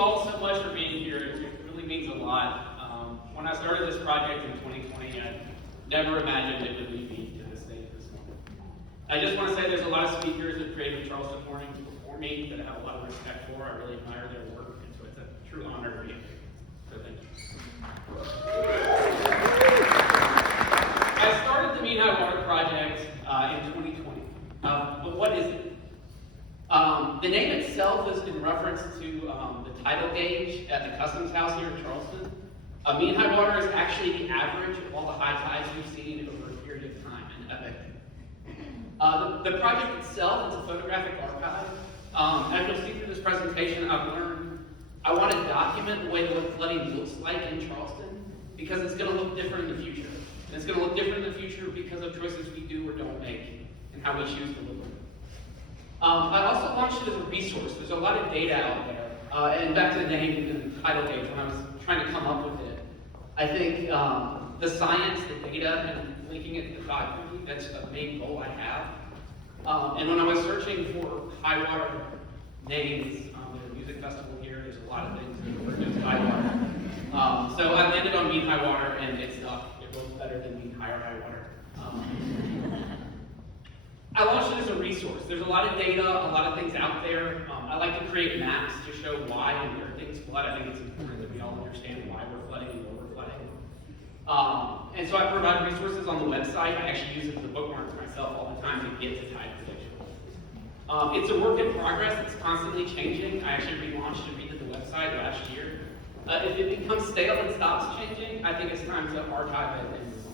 all so much for being here. It really means a lot. When I started this project in 2020, I never imagined it would lead me to this stage this morning. I just want to say there's a lot of speakers at Creative Charleston Mornings before me that I have a lot of respect for. I really admire their work, and so it's a true honor to be here. So thank you. I started the Mean High Water Project in 2020. But what is it? The name itself is in reference to the tidal gauge at the Customs House here in Charleston. Mean high water is actually the average of all the high tides we've seen over a period of time, an epic. The project itself is a photographic archive. As you'll see through this presentation, I've learned I want to document the way the flooding looks like in Charleston because it's going to look different in the future. And it's going to look different in the future because of choices we do or don't make and how we choose to live with it. I also launched it as a resource. There's a lot of data out there. And back to the name and the tidal gauge, when I was trying to come up with it, I think the science, the data, and linking it to photography, that's a main goal I have. And when I was searching for high water names, at a music festival here, there's a lot of things that refer to as high water. So I landed on Mean High Water, and it stuck. It works better than Mean Higher High Water. I launched it as a resource. There's a lot of data, a lot of things out there. I like to create maps to show why and where things flood. I think it's important that we all understand why we're flooding and where we're flooding. And so I provide resources on the website. I actually use it as a bookmark myself all the time to get to tide prediction. It's a work in progress. It's constantly changing. I actually relaunched and redid the website last year. If it becomes stale and stops changing, I think it's time to archive it and move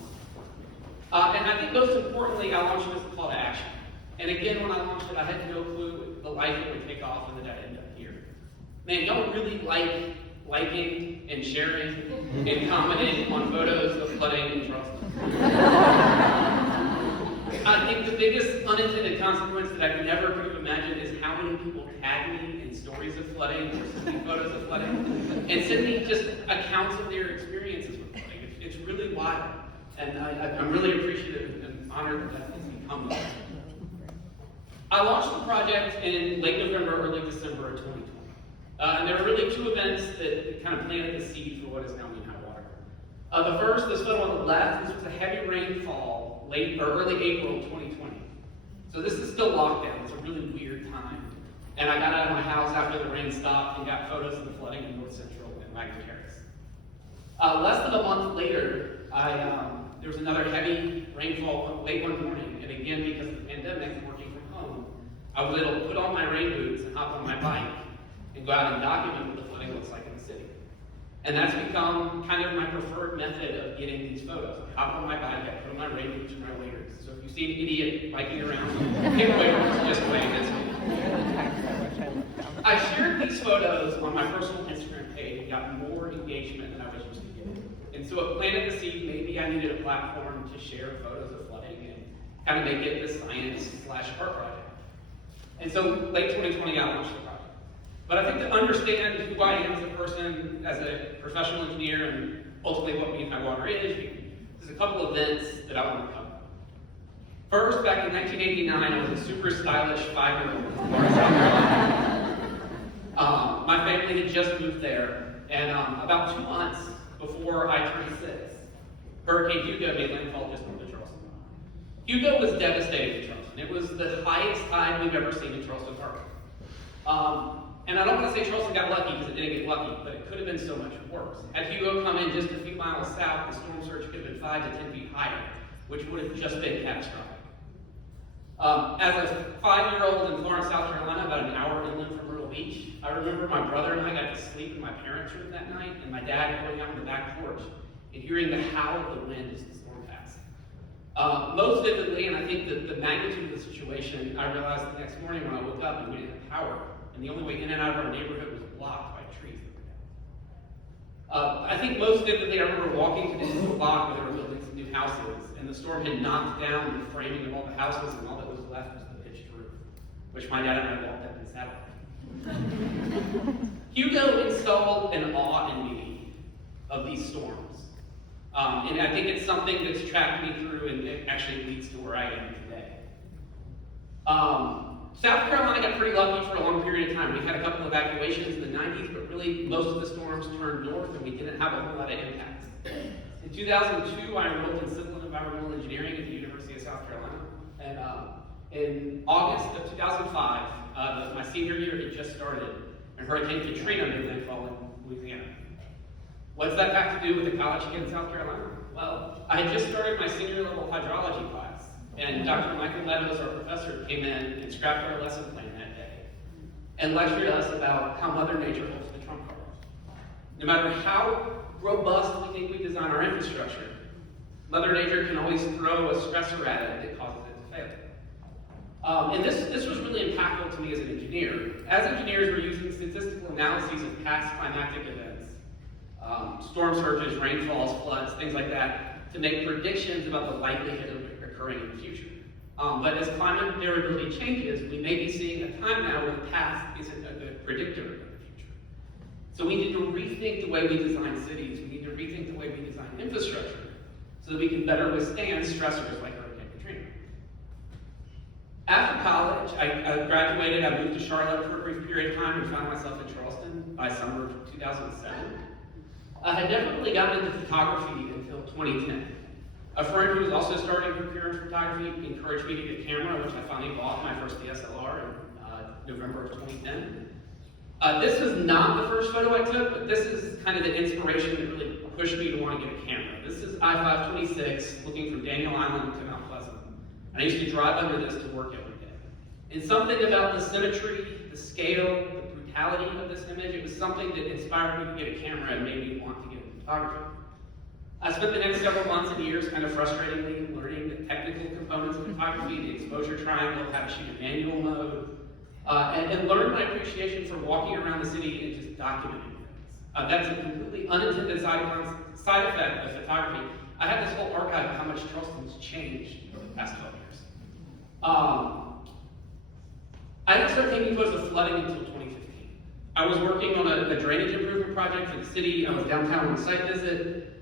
on. And I think most importantly, I launched it as a call to action. And again, when I launched it, I had no clue the life it would take off and that I'd end up here. Man, y'all really like liking and sharing and commenting on photos of flooding in Charleston. I think the biggest unintended consequence that I could never could have imagined is how many people tag me in stories of flooding or send me photos of flooding and send me just accounts of their experiences with flooding. It's really wild. And I'm really appreciative and honored that it's become that. I launched the project in late November, early December of 2020. And there were really two events that kind of planted the seed for what is now Mean High Water. The first, this photo on the left, this was a heavy rainfall early April 2020. So this is still lockdown. It's a really weird time. And I got out of my house after the rain stopped and got photos of the flooding in North Central and Wagner Terrace. Less than a month later, there was another heavy rainfall late one morning, and again, because of the pandemic and working from home, I was able to put on my rain boots and hop on my bike and go out and document what the flooding looks like in the city. And that's become kind of my preferred method of getting these photos. I hop on my bike, I put on my rain boots and my waders. So if you see an idiot biking around, get waders, just wait, that's me. I shared these photos on my personal Instagram page and got more engagement than I was used to getting. And so it planted the seed, maybe I needed a platform to share photos of flooding and kind of make it the science/art project. And so late 2020, I launched the project. But I think to understand who I am as a person, as a professional engineer, and ultimately what Mean High Water is, there's a couple events that I want to cover. First, back in 1989, I was a super stylish 5-year-old from Florida, South Carolina. My family had just moved there, and about 2 months before I turned 6, Hurricane Hugo made landfall just north of Charleston. Hugo was devastating to Charleston. It was the highest tide we've ever seen in Charleston Harbor. And I don't want to say Charleston got lucky because it didn't get lucky, but it could have been so much worse. Had Hugo come in just a few miles south, the storm surge could have been 5 to 10 feet higher, which would have just been catastrophic. As a 5-year-old in Florence, South Carolina, about an hour inland from Myrtle Beach, I remember my brother and I got to sleep in my parents' room that night, and my dad going out on the back porch and hearing the howl of the wind as the storm passed. Most vividly, and I think the magnitude of the situation, I realized the next morning when I woke up and we didn't have power, and the only way in and out of our neighborhood was blocked by trees that were down. I think most vividly, I remember walking to this block where they were building some new houses, and the storm had knocked down the framing of all the houses, and all that was left was the pitched roof, which my dad and I walked up and sat on. Hugo installed an awe in me of these storms. And I think it's something that's tracked me through and it actually leads to where I am today. South Carolina got pretty lucky for a long period of time. We had a couple of evacuations in the 90s, but really most of the storms turned north and we didn't have a whole lot of impact. In 2002, I enrolled in civil and environmental engineering at the University of South Carolina. And in August of 2005, my senior year had just started, and Hurricane Katrina made landfall in Louisiana. What's that have to do with a college kid in South Carolina? Well, I had just started my senior level hydrology class, and Dr. Michael Meadows, our professor, came in and scrapped our lesson plan that day and lectured us about how Mother Nature holds the trump card. No matter how robust we think we design our infrastructure, Mother Nature can always throw a stressor at it that causes it to fail. And this was really impactful to me as an engineer. As engineers, we're using statistical analyses of past climatic events, storm surges, rainfalls, floods, things like that, to make predictions about the likelihood of it occurring in the future. But as climate variability changes, we may be seeing a time now where the past isn't a good predictor of the future. So we need to rethink the way we design cities. We need to rethink the way we design infrastructure so that we can better withstand stressors like Hurricane Katrina. After college, I graduated. I moved to Charlotte for a brief period of time and found myself in Charleston by summer of 2007. I had never really gotten into photography until 2010. A friend who was also starting her career in photography encouraged me to get a camera, which I finally bought my first DSLR in November of 2010. This was not the first photo I took, but this is kind of the inspiration that really pushed me to want to get a camera. This is I-526 looking from Daniel Island to Mount Pleasant. And I used to drive under this to work every day. And something about the symmetry, the scale, the brutality of this image, it was something that inspired me to get a camera and made me want to get into photography. I spent the next several months and years kind of frustratingly learning the technical components of photography, the exposure triangle, how to shoot in manual mode, and learned my appreciation for walking around the city and just documenting things. That's a completely unintended side effect of photography. I have this whole archive of how much Charleston's changed over the past 12 years. I didn't start taking photos of flooding until 2015. I was working on a drainage improvement project for the city. I was downtown on a site visit.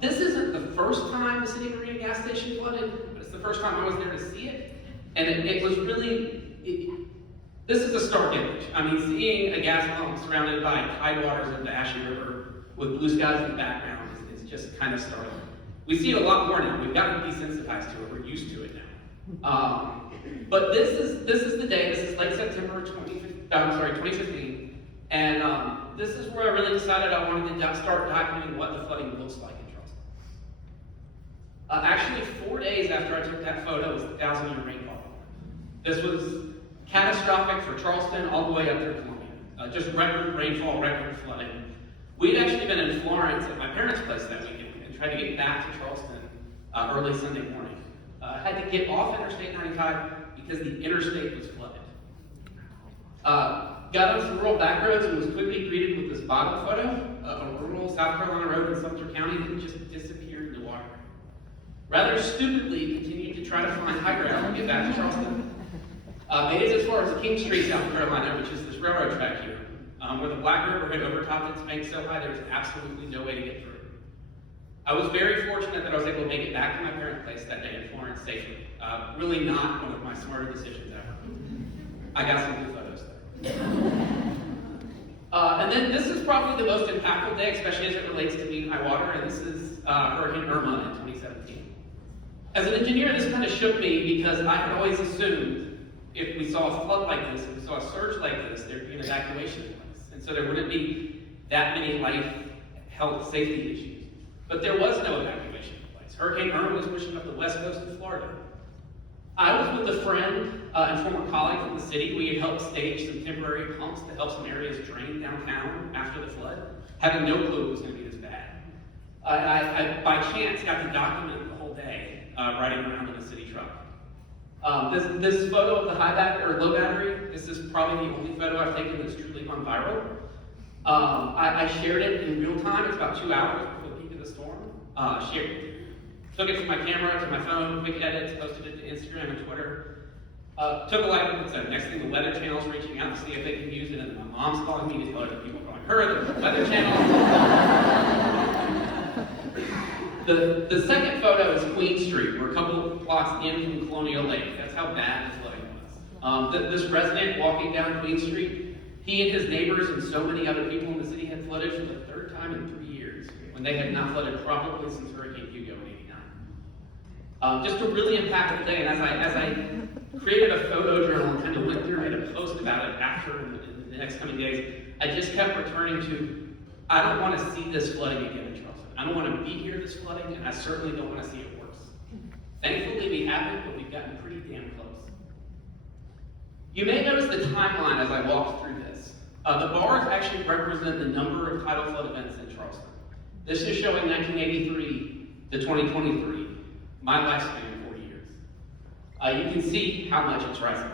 This isn't the first time the City Marina gas station flooded, but it's the first time I was there to see it. And it was really, this is a stark image. I mean, seeing a gas pump surrounded by tidewaters of the Ashy River with blue skies in the background is just kind of startling. We see it a lot more now. We've gotten desensitized to it. We're used to it now. But this is the day. This is late September 2015. And this is where I really decided I wanted to start documenting what the flooding looks like in Charleston. Actually, 4 days after I took that photo was the 1,000-year rainfall. This was catastrophic for Charleston all the way up through Columbia. Just record rainfall, record flooding. We had actually been in Florence at my parents' place that weekend and tried to get back to Charleston early Sunday morning. I had to get off Interstate 95 because the interstate was flooded. Got on some rural back roads and was quickly greeted with this bottle photo of a rural South Carolina road in Sumter County that just disappeared in the water. Rather stupidly, continued to try to find high ground and get back to Charleston. Made it as far as King Street, South Carolina, which is this railroad track here, where the Black River had overtopped its bank so high there was absolutely no way to get through. I was very fortunate that I was able to make it back to my parents' place that day in Florence safely. Really not one of my smarter decisions ever. I got some good photos there. And then this is probably the most impactful day, especially as it relates to being high water, and this is Hurricane Irma in 2017. As an engineer, this kind of shook me because I had always assumed if we saw a flood like this, if we saw a surge like this, there'd be an evacuation in place. And so there wouldn't be that many life, health, safety issues. But there was no evacuation in place. Hurricane Irma was pushing up the west coast of Florida. I was with a friend and former colleague from the city. We had helped stage some temporary pumps to help some areas drain downtown after the flood, having no clue it was going to be this bad. I by chance, got to document the whole day riding around in a city truck. This photo of the low battery, this is probably the only photo I've taken that's truly gone viral. I shared it in real time. It's about 2 hours before the peak of the storm. Took it from my camera to my phone, quick edits, posted it to Instagram and Twitter. Took a live look at it. Next thing, the Weather Channel's reaching out to see if they can use it, and my mom's calling me, these other people calling her, the Weather Channel. The second photo is Queen Street. We're a couple of blocks in from Colonial Lake. That's how bad the flooding was. This resident walking down Queen Street, He and his neighbors and so many other people in the city had flooded for the third time in 3 years, when they had not flooded probably since Hurricane Hugo in '89. Just a really impactful day, and as I created a photo journal and kind of went through and made a post about it after in the next coming days, I just kept returning to, I don't want to see this flooding again in Charleston. I don't want to be here this flooding, and I certainly don't want to see it worse. Thankfully, we haven't, but we've gotten pretty damn close. You may notice the timeline as I walked through this. The bars actually represent the number of tidal flood events in Charleston. This is showing 1983 to 2023, my lifespan, 40 years. You can see how much it's rising.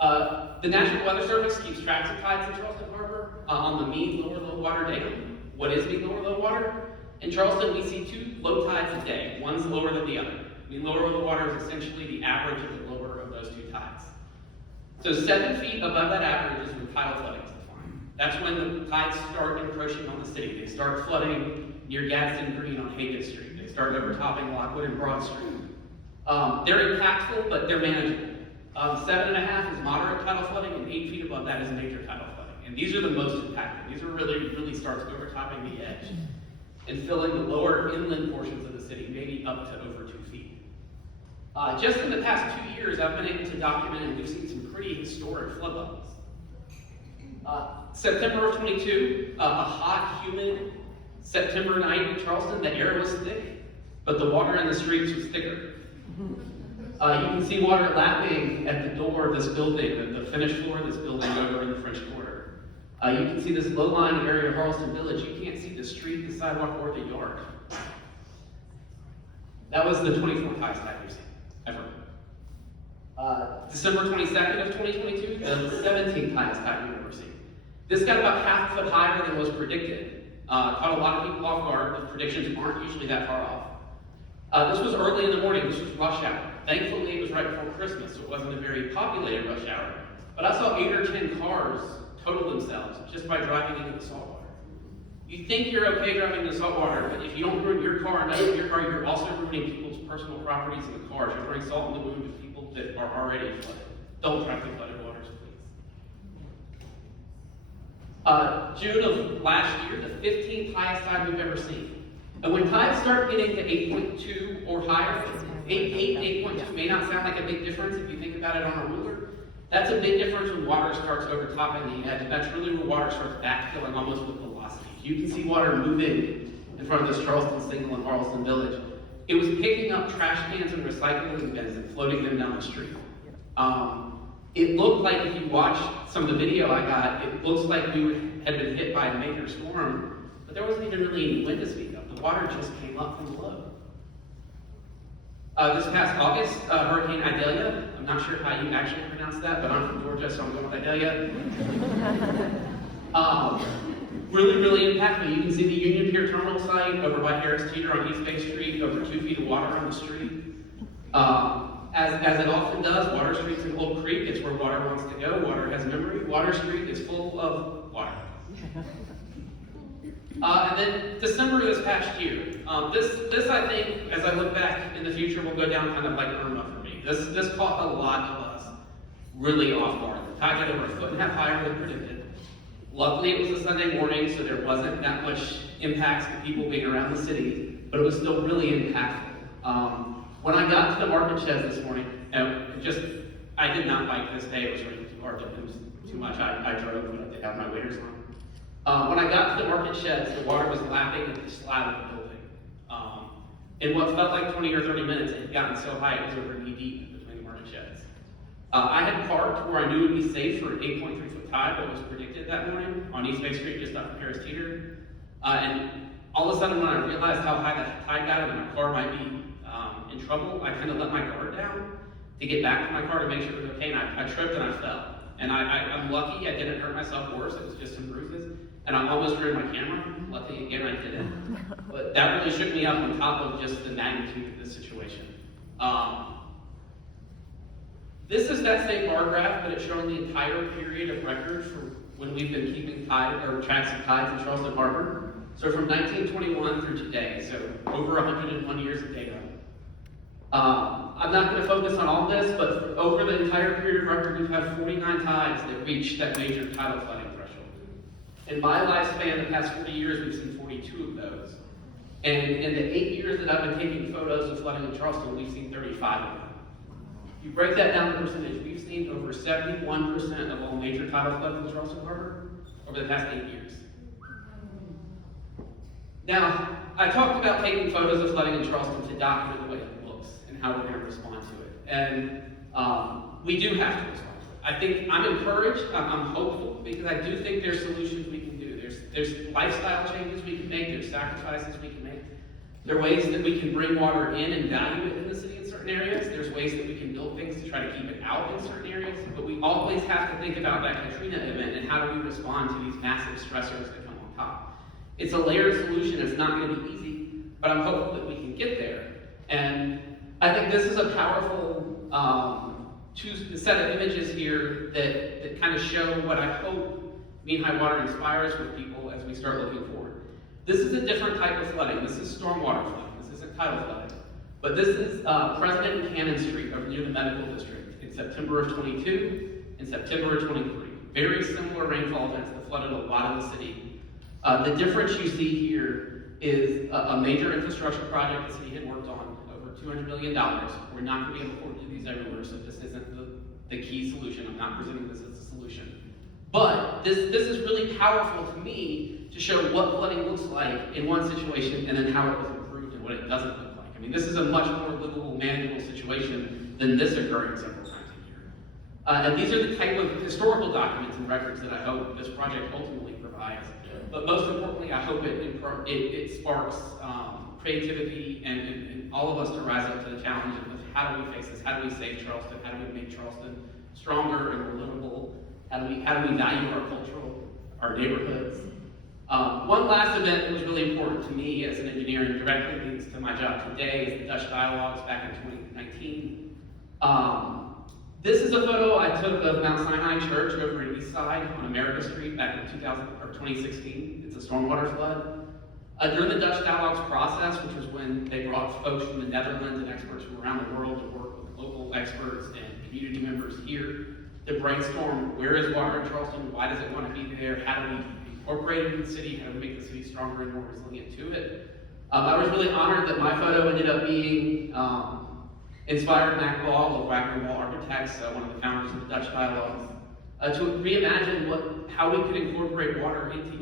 The National Weather Service keeps track of tides in Charleston Harbor on the mean lower low water data. What is mean lower low water? In Charleston, we see 2 low tides a day. One's lower than the other. Mean lower low water is essentially the average of the lower of those 2 tides. So 7 feet above that average is when tidal flooding is defined. That's when the tides start encroaching on the city. They start flooding near Gadsden Green on Hagan Street. They start overtopping Lockwood and Broad Street. They're impactful, but they're manageable. 7.5 is moderate tidal flooding, and 8 feet above that is major tidal flooding. And these are the most impacted. These are really starts overtopping the edge and filling the lower inland portions of the city, maybe up to over 2 feet. Just in the past 2 years, I've been able to document, and we've seen some pretty historic flood levels. September of 22, a hot, humid September night in Charleston, the air was thick, but the water in the streets was thicker. You can see water lapping at the door of this building, the finished floor of this building over in the French Quarter. You can see this low-lying area of Charleston Village. You can't see the street, the sidewalk, or the yard. That was the 24th highest tide we've seen, ever. December 22nd of 2022, the 17th highest tide we've ever seen. This got about half a foot higher than was predicted. Caught a lot of people off guard. The predictions aren't usually that far off. This was early in the morning. This was rush hour. Thankfully, it was right before Christmas, so it wasn't a very populated rush hour. But I saw 8 or 10 cars total themselves just by driving into the saltwater. You think you're okay driving into saltwater, but if you don't ruin your car and mess with your car, you're also ruining people's personal properties in the cars. You're throwing salt in the wound of people that are already flooded. Don't drive through flooded waters, please. June of last year, the 15th highest tide we've ever seen. And when tides start getting to 8.2 or higher, 8.2 may not sound like a big difference if you think about it on a ruler. That's a big difference when water starts overtopping the edge. That's really when water starts backfilling almost with velocity. You can see water moving in front of this Charleston signal in Charleston Village. It was picking up trash cans and recycling bins and floating them down the street. It looked like, if you watch some of the video I got, it looks like we had been hit by a major storm, but there wasn't even really any wind to speak of. The water just came up from below. This past August, Hurricane Idalia, I'm not sure how you actually pronounce that, but I'm from Georgia, so I'm going with Idalia. Really impactful. You can see the Union Pier Terminal site over by Harris Teeter on East Bay Street, over 2 feet of water on the street. As it often does, Water Street's in Old Creek. It's where water wants to go. Water has memory. Water Street is full of water. And then December this past year. This I think, as I look back in the future, will go down kind of like Irma for me. This caught a lot of us really off guard. The tide got over 1.5 feet higher than predicted. Luckily, it was a Sunday morning, so there wasn't that much impact to people being around the city, but it was still really impactful. When I got to the market sheds this morning, I did not like this day. It was really too hard. It was too much. I drove, but I did have my waders on. When I got to the market sheds, the water was lapping at the slab of the building. In what felt like 20 or 30 minutes, it had gotten so high it was over knee deep between the market sheds. I had parked where I knew it would be safe for an 8.3 foot tide that was predicted that morning on East Bay Street, just up from Harris Teeter. And all of a sudden, when I realized how high the tide got and my car might be in trouble, I kind of let my guard down to get back to my car to make sure it was okay, and I tripped and I fell. And I'm lucky I didn't hurt myself worse, it was just some bruises. And I almost ruined my camera. Lucky again I didn't. But that really shook me up on top of just the magnitude of the situation. This is that same bar graph, but it's showing the entire period of record for when we've been keeping tracks of tides in Charleston Harbor. So from 1921 through today, so over 101 years of data. I'm not going to focus on all this, but over the entire period of record, we've had 49 tides that reach that major tidal flooding threshold. In my lifespan, the past 40 years, we've seen 42 of those. And in the 8 years that I've been taking photos of flooding in Charleston, we've seen 35 of them. If you break that down to percentage, we've seen over 71% of all major tidal floods in Charleston Harbor over the past 8 years. Now, I talked about taking photos of flooding in Charleston to document the way it looks and how we're going to respond to it. And we do have to respond to it. I think I'm encouraged, I'm hopeful, because I do think there's solutions we can do. There's lifestyle changes we can make, there's sacrifices we can make. There are ways that we can bring water in and value it in the city in certain areas. There's ways that we can build things to try to keep it out in certain areas. But we always have to think about that Katrina event and how do we respond to these massive stressors that come on top. It's a layered solution. It's not going to be easy, but I'm hopeful that we can get there. And I think this is a powerful set of images here that kind of show what I hope Mean High Water inspires with people as we start looking forward. This is a different type of flooding. This is stormwater flooding. This isn't tidal flooding. But this is President and Cannon Street over near the medical district in September of 22 and September of 23. Very similar rainfall events that flooded a lot of the city. The difference you see here is a major infrastructure project the city had worked on, over $200 million. We're not going to be able to afford to do these everywhere, so this isn't the key solution. I'm not presenting this as a solution. But this is really powerful to me to show what flooding looks like in one situation and then how it was improved and what it doesn't look like. I mean, this is a much more livable, manageable situation than this occurring several times a year. And these are the type of historical documents and records that I hope this project ultimately provides. But most importantly, I hope it sparks creativity and all of us to rise up to the challenge of how do we face this? How do we save Charleston? How do we make Charleston stronger and more livable? How do we value our neighborhoods? One last event that was really important to me as an engineer and directly leads to my job today is the Dutch Dialogues back in 2019. This is a photo I took of Mount Sinai Church over in East Side on America Street back in 2016. It's a stormwater flood. During the Dutch Dialogues process, which was when they brought folks from the Netherlands and experts from around the world to work with local experts and community members here to brainstorm where is water in Charleston, why does it want to be there, how do we incorporate it in the city, how do we make the city stronger and more resilient to it. I was really honored that my photo ended up being inspired Mac Ball of Wagner Wall Architects, one of the founders of the Dutch Dialogues, to reimagine how we could incorporate water into East